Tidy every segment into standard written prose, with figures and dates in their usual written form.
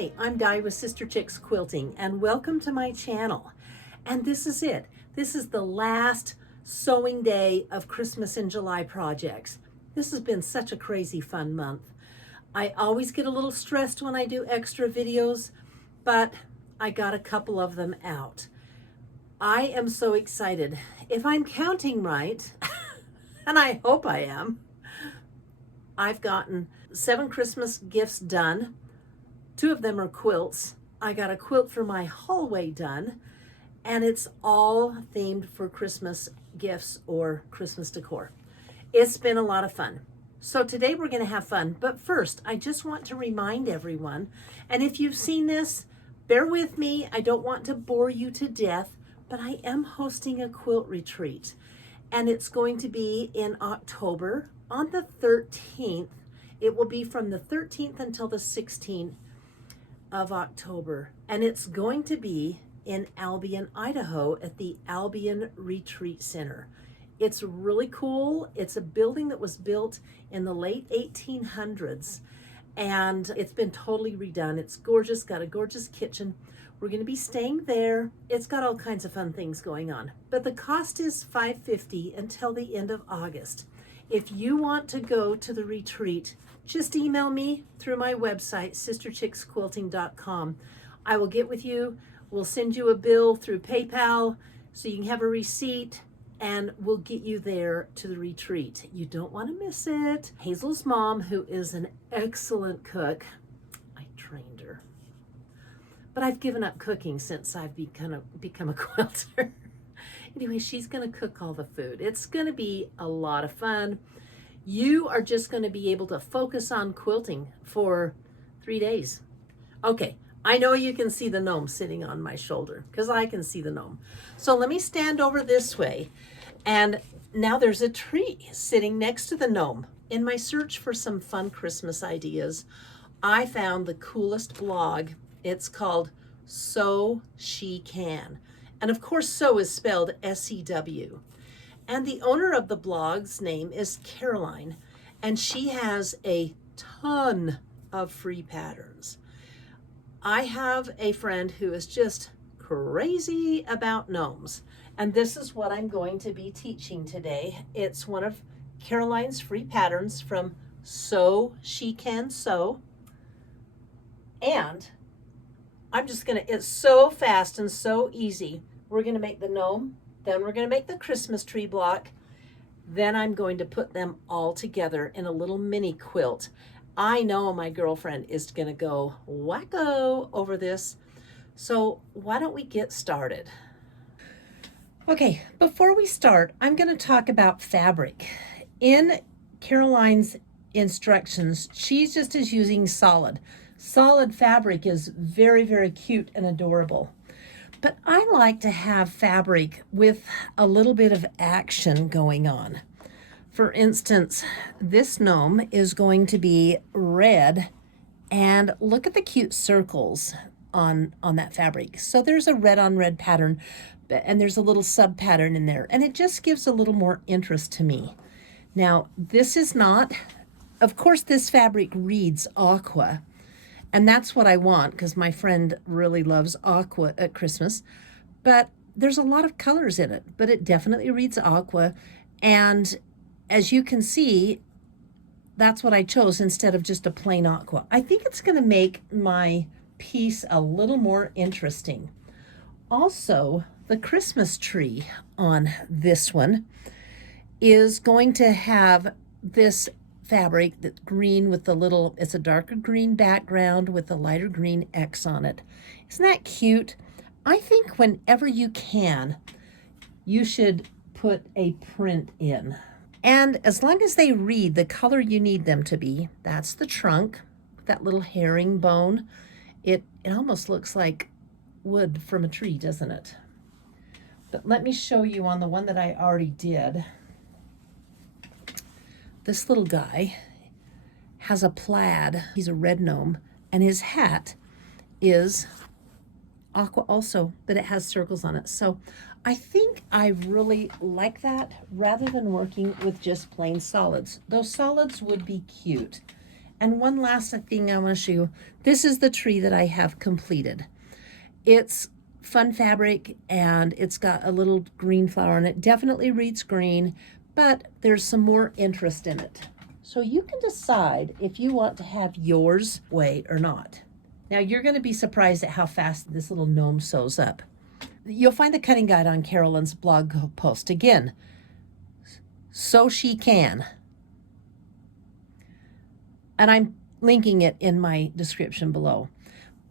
Hi, I'm Di with Sister Chicks Quilting, and welcome to my channel. And this is it. This is the last sewing day of Christmas in July projects. This has been such a crazy fun month. I always get a little stressed when I do extra videos, but I got a couple of them out. I am so excited. If I'm counting right, and I hope I am, I've gotten 7 Christmas gifts done. 2 of them are quilts. I got a quilt for my hallway done, and it's all themed for Christmas gifts or Christmas decor. It's been a lot of fun. So today we're going to have fun, but first I just want to remind everyone, and if you've seen this, bear with me. I don't want to bore you to death, but I am hosting a quilt retreat, and it's going to be in October on the 13th. It will be from the 13th until the 16th of October, and it's going to be in Albion, Idaho at the Albion Retreat Center. It's really cool. It's a building that was built in the late 1800s, and it's been totally redone. It's gorgeous, got a gorgeous kitchen. We're going to be staying there. It's got all kinds of fun things going on, but the cost is $550 until the end of August. If you want to go to the retreat, just email me through my website, sisterchicksquilting.com. I will get with you. We'll send you a bill through PayPal so you can have a receipt, and we'll get you there to the retreat. You don't want to miss it. Hazel's mom, who is an excellent cook, I trained her, but I've given up cooking since I've become a quilter. Anyway, she's going to cook all the food. It's going to be a lot of fun. You are just going to be able to focus on quilting for 3 days. Okay, I know you can see the gnome sitting on my shoulder because I can see the gnome. So let me stand over this way. And now there's a tree sitting next to the gnome. In my search for some fun Christmas ideas, I found the coolest blog. It's called Sew She Can. And of course, sew is spelled S-E-W. And the owner of the blog's name is Caroline, and she has a ton of free patterns. I have a friend who is just crazy about gnomes, and this is what I'm going to be teaching today. It's one of Caroline's free patterns from Sew She Can Sew. And I'm just gonna, it's so fast and so easy. We're gonna make the gnome, then we're gonna make the Christmas tree block, then I'm going to put them all together in a little mini quilt. I know my girlfriend is gonna go wacko over this, so why don't we get started? Okay, before we start, I'm gonna talk about fabric. In Caroline's instructions, she just is using solid. Solid fabric is very, very cute and adorable. But I like to have fabric with a little bit of action going on. For instance, this gnome is going to be red, and look at the cute circles on that fabric. So there's a red on red pattern, and there's a little sub pattern in there, and it just gives a little more interest to me. Now, this is not, of course, this fabric reads aqua, and that's what I want because my friend really loves aqua at Christmas. But there's a lot of colors in it, but it definitely reads aqua. And as you can see, that's what I chose instead of just a plain aqua. I think it's going to make my piece a little more interesting. Also, the Christmas tree on this one is going to have this fabric that's green with the little, it's a darker green background with a lighter green X on it. Isn't that cute? I think whenever you can, you should put a print in. And as long as they read the color you need them to be, that's the trunk, that little herringbone. It almost looks like wood from a tree, doesn't it? But let me show you on the one that I already did. This little guy has a plaid. He's a red gnome, and his hat is aqua also, but it has circles on it. So I think I really like that rather than working with just plain solids. Those solids would be cute, And one last thing I want to show you. This is the tree that I have completed. It's fun fabric and it's got a little green flower on it. Definitely reads green, but there's some more interest in it. So you can decide if you want to have yours way or not. Now you're going to be surprised at how fast this little gnome sews up. You'll find the cutting guide on Carolyn's blog post. Again, so she can. And I'm linking it in my description below.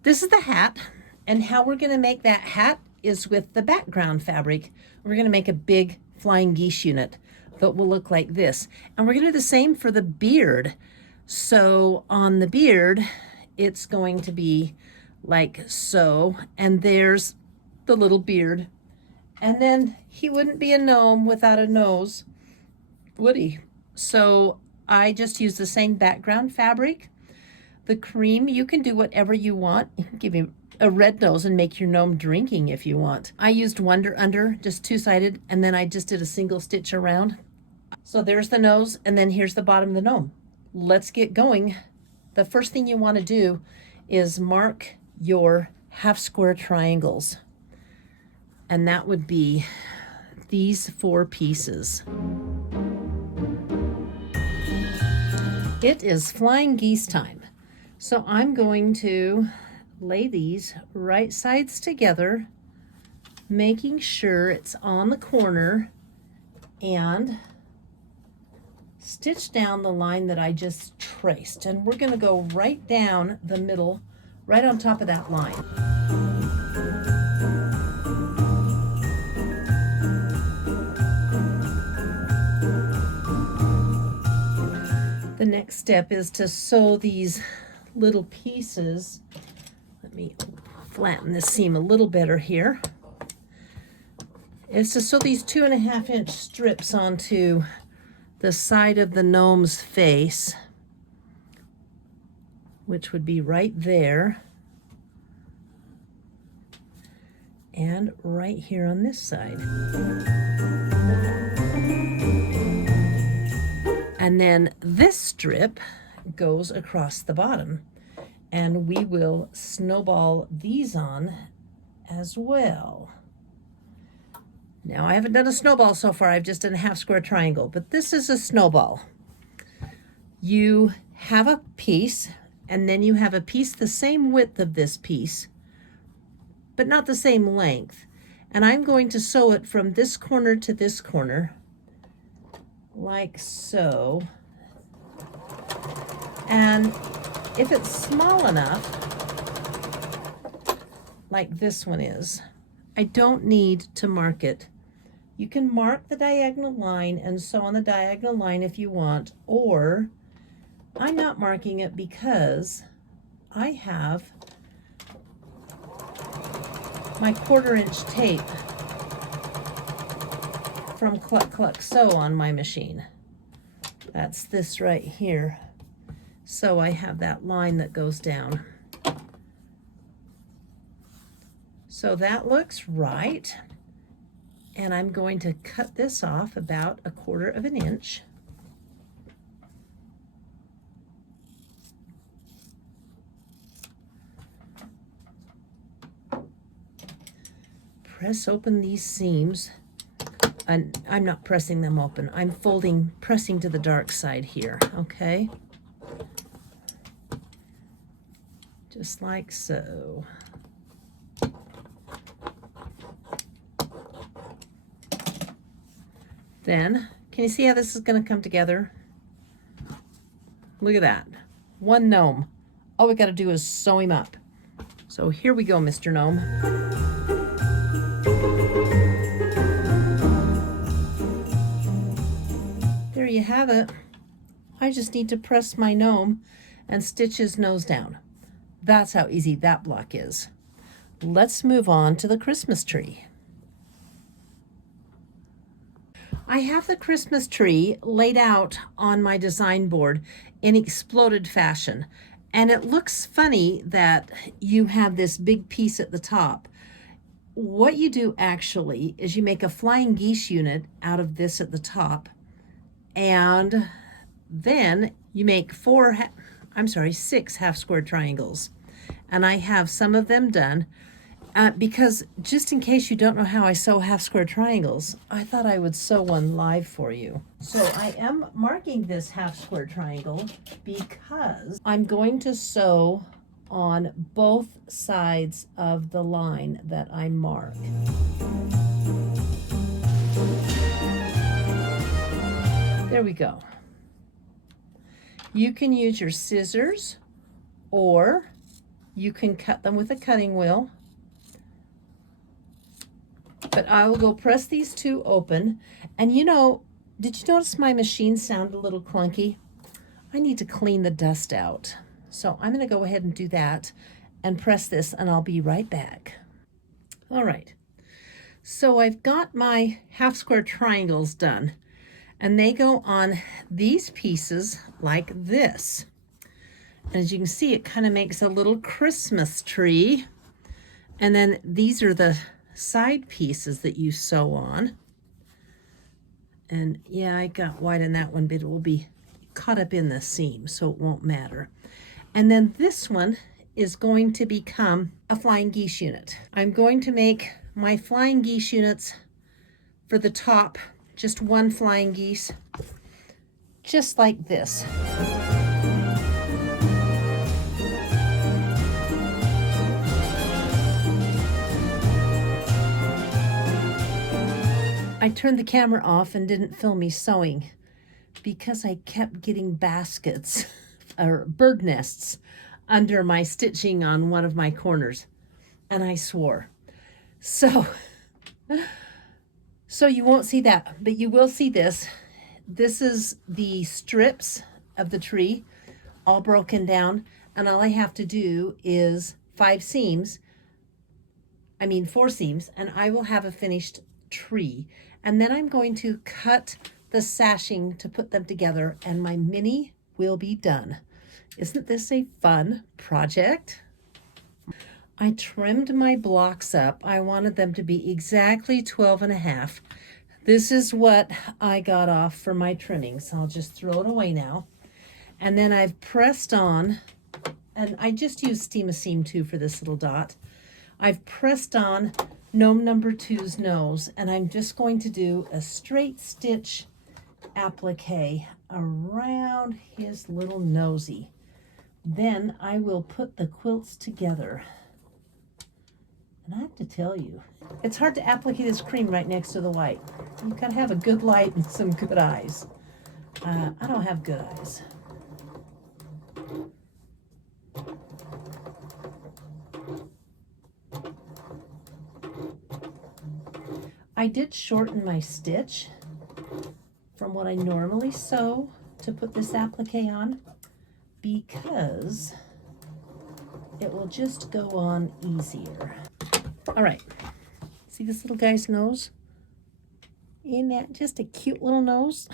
This is the hat, and how we're going to make that hat is with the background fabric. We're going to make a big flying geese unit that will look like this. And we're going to do the same for the beard. So on the beard, it's going to be like so, and there's the little beard. And then he wouldn't be a gnome without a nose, would he? So I just use the same background fabric. The cream, you can do whatever you want. You can give him a red nose and make your gnome drinking if you want. I used Wonder Under, just two-sided, and then I just did a single stitch around. So there's the nose, and then here's the bottom of the gnome. Let's get going. The first thing you want to do is mark your half square triangles. And that would be these 4 pieces. It is flying geese time. So I'm going to lay these right sides together, making sure it's on the corner, and stitch down the line that I just traced. And we're going to go right down the middle, right on top of that line. The next step is to sew these little pieces. Let me flatten this seam a little better here. Is to sew these 2.5-inch strips onto the side of the gnome's face, which would be right there, and right here on this side. And then this strip goes across the bottom, and we will snowball these on as well. Now I haven't done a snowball so far, I've just done a half square triangle, but this is a snowball. You have a piece, and then you have a piece the same width of this piece, but not the same length. And I'm going to sew it from this corner to this corner, like so. And if it's small enough, like this one is, I don't need to mark it. You can mark the diagonal line and sew on the diagonal line if you want, or I'm not marking it because I have my 1/4-inch tape from Cluck Cluck Sew on my machine. That's this right here. So I have that line that goes down. So that looks right. And I'm going to cut this off about 1/4 inch. Press open these seams. And I'm not pressing them open. I'm pressing to the dark side here, okay? Just like so. Then, can you see how this is going to come together? Look at that. One gnome. All we got to do is sew him up. So here we go, Mr. Gnome. There you have it. I just need to press my gnome and stitch his nose down. That's how easy that block is. Let's move on to the Christmas tree. I have the Christmas tree laid out on my design board in exploded fashion. And it looks funny that you have this big piece at the top. What you do actually is you make a flying geese unit out of this at the top. And then you make 4 6 half square triangles. And I have some of them done because just in case you don't know how I sew half square triangles, I thought I would sew one live for you. So I am marking this half square triangle because I'm going to sew on both sides of the line that I mark. There we go. You can use your scissors or you can cut them with a cutting wheel. But I will go press these two open. And you know, did you notice my machine sound a little clunky? I need to clean the dust out. So I'm going to go ahead and do that and press this, and I'll be right back. All right. So I've got my half square triangles done, and they go on these pieces like this. And as you can see, it kind of makes a little Christmas tree. And then these are the side pieces that you sew on. And yeah, I got white in that one, but it will be caught up in the seam, so it won't matter. And then this one is going to become a flying geese unit. I'm going to make my flying geese units for the top, just one flying geese, just like this. I turned the camera off and didn't film me sewing because I kept getting baskets or bird nests under my stitching on one of my corners, and I swore. So you won't see that, but you will see this. This is the strips of the tree all broken down, and all I have to do is 4 seams, and I will have a finished tree. And then I'm going to cut the sashing to put them together, and my mini will be done. Isn't this a fun project? I trimmed my blocks up. I wanted them to be exactly 12.5. This is what I got off for my trimmings. I'll just throw it away now. And then I've pressed on, and I just used Steam a Seam 2 for this little dot. I've pressed on Gnome number 2's nose, and I'm just going to do a straight stitch applique around his little nosy. Then I will put the quilts together. And I have to tell you, it's hard to applique this cream right next to the white. You gotta have a good light and some good eyes. I don't have good eyes. I did shorten my stitch from what I normally sew to put this applique on because it will just go on easier. All right, see this little guy's nose? Isn't that just a cute little nose?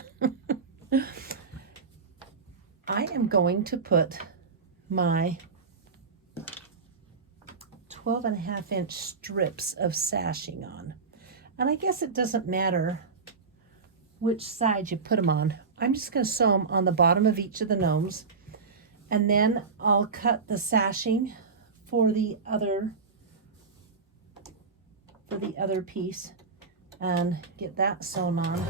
I am going to put my 12.5-inch strips of sashing on. And I guess it doesn't matter which side you put them on. I'm just going to sew them on the bottom of each of the gnomes, and then I'll cut the sashing for the other piece and get that sewn on.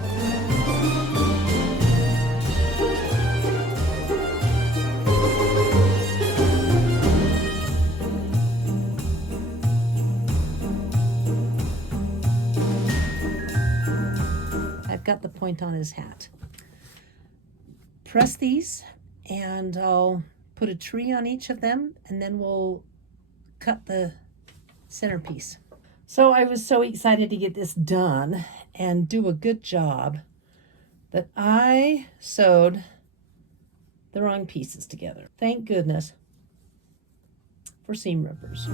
Got the point on his hat. Press these, and I'll put a tree on each of them, and then we'll cut the centerpiece. So I was so excited to get this done and do a good job that I sewed the wrong pieces together. Thank goodness for seam rippers.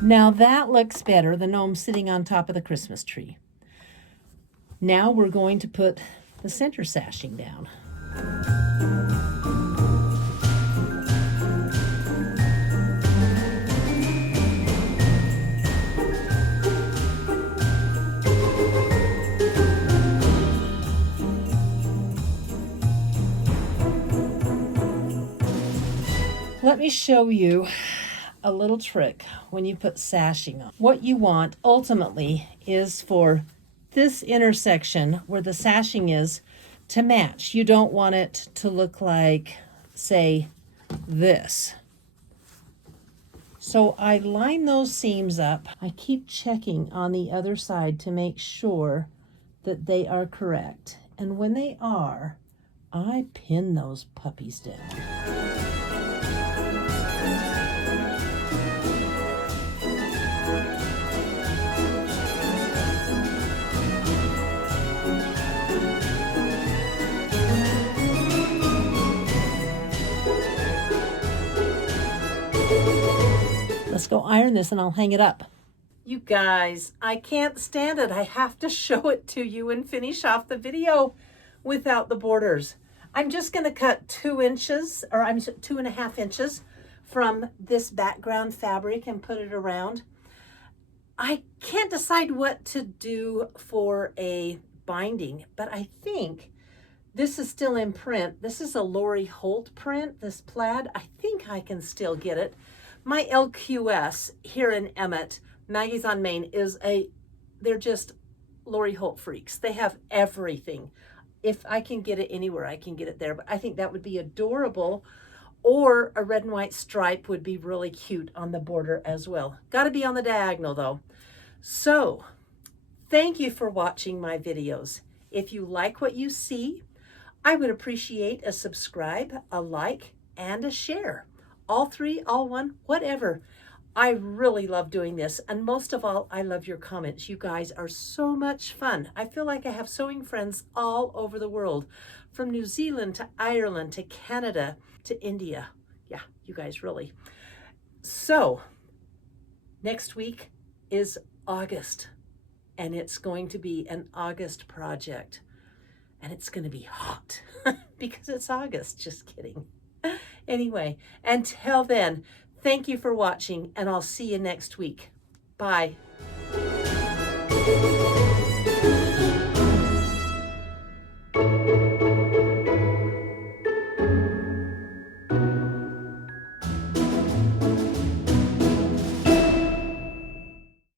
Now that looks better, the gnome sitting on top of the Christmas tree. Now we're going to put the center sashing down. Let me show you a little trick when you put sashing on. What you want ultimately is for this intersection where the sashing is to match. You don't want it to look like, say, this. So I line those seams up. I keep checking on the other side to make sure that they are correct. And when they are, I pin those puppies down. Let's go iron this and I'll hang it up. You guys, I can't stand it. I have to show it to you and finish off the video without the borders. I'm just going to cut 2 inches, or I'm 2.5 inches from this background fabric and put it around. I can't decide what to do for a binding, but I think this is still in print. This is a Lori Holt print, this plaid. I think I can still get it. My LQS here in Emmett, Maggie's on Main, they're just Lori Holt freaks. They have everything. If I can get it anywhere, I can get it there. But I think that would be adorable. Or a red and white stripe would be really cute on the border as well. Got to be on the diagonal though. So, thank you for watching my videos. If you like what you see, I would appreciate a subscribe, a like, and a share. All 3, all 1, whatever. I really love doing this. And most of all, I love your comments. You guys are so much fun. I feel like I have sewing friends all over the world, from New Zealand to Ireland to Canada to India. Yeah, you guys really. So, next week is August, and it's going to be an August project. And it's going to be hot because it's August. Just kidding. Anyway, until then, thank you for watching, and I'll see you next week. Bye.